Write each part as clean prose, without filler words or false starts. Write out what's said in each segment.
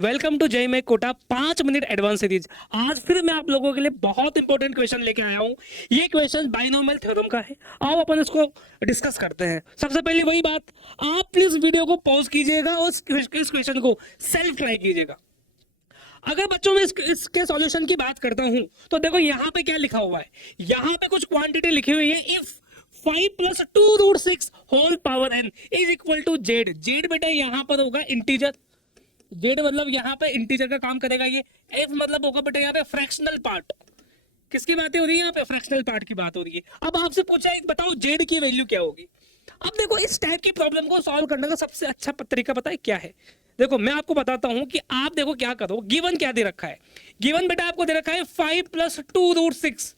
Welcome to जय मैं Kota 5 minute advance series. आज फिर मैं आप लोगों के लिए बहुत इंपॉर्टेंट क्वेश्चन लेके आया हूँ। ये क्वेश्चन बाइनोमियल थ्योरम का है। आओ अपन इसको डिस्कस करते हैं। सबसे पहले वही बात, आप प्लीज वीडियो को पॉज कीजिएगा और इस क्वेश्चन को सेल्फ ट्राई कीजिएगा। अगर बच्चों में इसके सॉल्यूशन की बात करता हूं तो देखो यहाँ पे क्या लिखा हुआ है। यहाँ पे कुछ क्वांटिटी लिखी हुई है। If 5 + 2√6 whole power n is equal to Z. Z बेटा यहाँ पर होगा इंटीजर। जेड मतलब यहाँ पे इंटीजर का काम करेगा। ये एफ मतलब होगा बेटा यहाँ पे फ्रैक्शनल पार्ट। किसकी बातें हो रही है यहाँ पे? फ्रैक्शनल पार्ट की बात हो रही है। अब आपसे पूछा है बताओ जेड की वैल्यू क्या होगी। अब देखो इस टाइप की प्रॉब्लम को सॉल्व करने का सबसे अच्छा तरीका पता है क्या है? देखो मैं आपको बताता हूं कि आप देखो क्या करो। गिवन क्या दे रखा है? गिवन बेटा आपको दे रखा है 5 + 2√6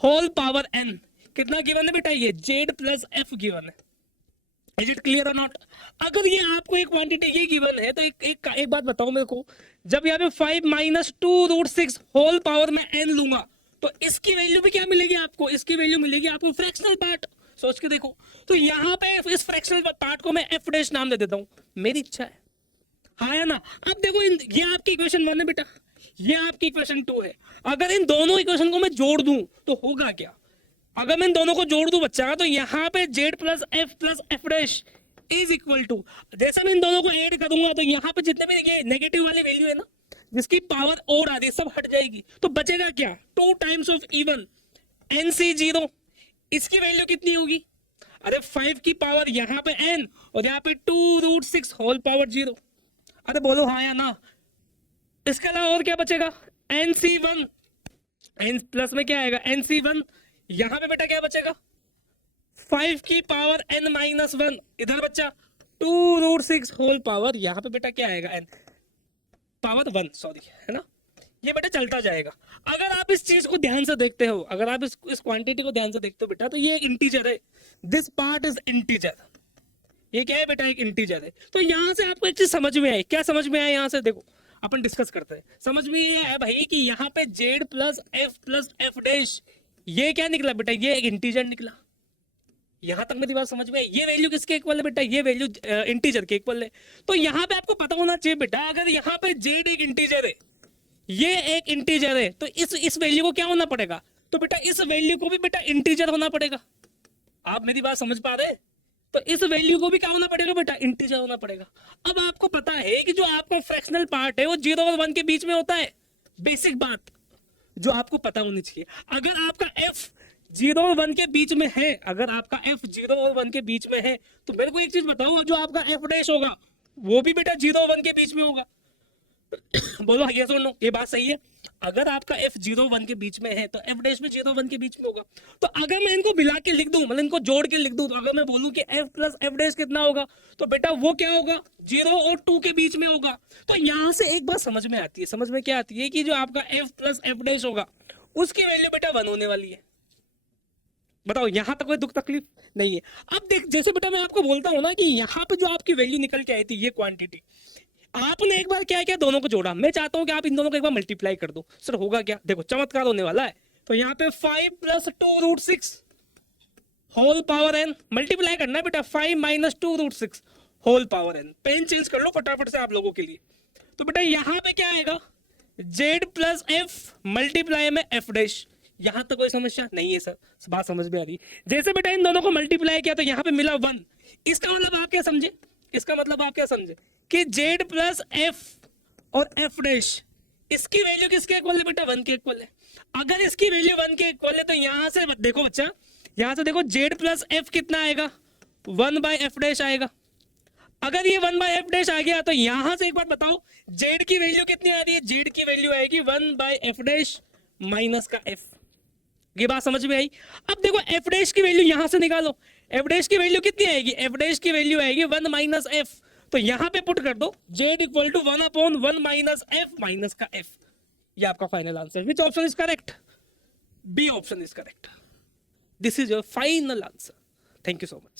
होल पावर n। कितना गिवन है बेटा? ये जेड प्लस एफ गिवन है। इज इट क्लियर और नॉट? अगर ये आपको एक क्वांटिटी ये गिवन है तो एक बात बताओ मेरे को। जब यहाँ पे 5 - 2√6 होल पावर में n लूंगा तो इसकी वैल्यू भी क्या मिलेगी आपको? इसकी वैल्यू मिलेगी आपको फ्रैक्शनल पार्ट। सोच के देखो। तो यहाँ पे इस फ्रैक्शनल पार्ट को मैं एफ डैश नाम दे देता हूँ। मेरी इच्छा है, हाँ या ना? अब देखो ये आपकी इक्वेशन 1 है बेटा, ये आपकी इक्वेशन 2 है। अगर इन दोनों इक्वेशन को मैं जोड़ दूं तो होगा क्या? अगर मैं इन दोनों को जोड़ दूं बच्चा तो यहाँ पे Z plus F dash is equal to, जैसे मैं इन दोनों को ऐड करूंगा तो यहाँ पे जितने भी ये नेगेटिव वाले वैल्यू है ना, जिसकी पावर और आ रही है, सब हट जाएगी। तो बचेगा क्या? 2 टाइम्स ऑफ इवन NC0। इसकी वैल्यू कितनी होगी? अरे 5 की पावर यहाँ पे n और यहाँ पे 2√6 होल पावर 0। अरे बोलो हाँ या ना? इसके अलावा और क्या बचेगा? NC1। n प्लस में क्या आएगा? NC1। यहां पे बेटा क्या बचेगा? 5 की पावर n-1। इधर बच्चा 2√6 होल पावर, यहां पे बेटा क्या आएगा? n पावर 1, सॉरी, है ना? ये बेटा चलता जाएगा। अगर आप इस चीज को ध्यान से देखते हो, अगर आप इस क्वांटिटी को ध्यान से देखते हो बेटा, तो ये एक इंटीजर है। This part is integer. ये क्या है बेटा? एक इंटीजर है। तो यहां से आपको एक चीज समझ में आई। क्या समझ में आया? यहां से देखो अपन डिस्कस करते हैं। समझ में ये है भाई कि यहाँ पे जेड प्लस एफ डैश ये क्या निकला बेटा? ये एक इंटीजर निकला। यहां तक मेरी बात समझ में आई? ये वैल्यू किसके इक्वल है बेटा? ये वैल्यू इंटीजर के इक्वल है। तो यहाँ पे आपको पता होना चाहिए बेटा, अगर यहाँ पे जेड एक इंटीजर है, ये एक इंटीजर है, तो इस वैल्यू को क्या होना पड़ेगा? तो बेटा इस वैल्यू को भी बेटा इंटीजर होना पड़ेगा। आप मेरी बात समझ पा रहे हैं? तो इस वैल्यू को भी क्या होना पड़ेगा बेटा? इंटीजर होना पड़ेगा। अब आपको पता है कि जो आपका फ्रैक्शनल पार्ट है वो 0 और 1 के बीच में होता है। बेसिक बात जो आपको पता होनी चाहिए। अगर आपका f 0 और 1 के बीच में है, अगर आपका f 0 और 1 के बीच में है, तो मेरे को एक चीज बताओ, जो आपका f डैश होगा वो भी बेटा 0 और 1 के बीच में होगा। बोलो ये सुन लो, ये बात सही है? अगर आपका f 0 1 के बीच में है तो f डैश भी 0 1 के बीच में होगा। तो अगर मैं इनको मिला के लिख दूं, मतलब इनको जोड़ के लिख दूं, तो अगर मैं बोलूं कि f प्लस एफ डैश कितना होगा, तो बेटा वो क्या होगा? 0 और 2 के बीच में होगा। तो यहां से एक बात समझ में आती है। समझ में क्या आती है? कि जो आपका f प्लस एफ डैश होगा उसकी वैल्यू बेटा 1 होने वाली है। बताओ यहां तक कोई दुख तकलीफ नहीं है? अब देख, जैसे बेटा मैं आपको बोलता हूं ना कि यहाँ पे जो आपकी वैल्यू निकल के आई थी, ये क्वांटिटी, आपने एक बार क्या किया? दोनों को जोड़ा। मैं चाहता हूं कि आप इन दोनों को एक बार मल्टीप्लाई कर दो। सर होगा क्या? देखो चमत्कार होने वाला है। तो यहाँ पे 5 + 2√6 होल पावर n मल्टीप्लाई करना है बेटा। 5 - 2√6 whole power n। Pen change कर लो फटाफट से आप लोगों के लिए। तो बेटा यहाँ पे क्या आएगा? जेड प्लस एफ मल्टीप्लाई में एफ डैश। यहां तक कोई समस्या नहीं है सर? बात समझ में आ रही? जैसे बेटा इन दोनों को मल्टीप्लाई किया तो यहाँ पे मिला 1। इसका मतलब आप क्या समझे? इसका मतलब आप क्या समझे कि जेड प्लस एफ और एफ डैश इसकी वैल्यू किसके इक्वल है बेटा? 1 के इक्वल है। अगर इसकी वैल्यू 1 के इक्वल है तो यहां से देखो बच्चा, यहां से देखो जेड प्लस एफ कितना आएगा? 1/f डैश आएगा। अगर ये 1/f डैश आ गया तो यहां से एक बात बताओ, जेड की वैल्यू कितनी आ रही है? जेड की वैल्यू आएगी 1/f डैश माइनस का f। ये बात समझ में आई? अब देखो एफ डैश की वैल्यू यहां से निकालो। एफ डैश की वैल्यू कितनी आएगी? एफ डैश की वैल्यू आएगी 1 - f। तो यहां पे पुट कर दो z = 1/1 - f माइनस का f। ये आपका final answer. Which option is correct? B option is correct. This is your final answer. Thank you so much.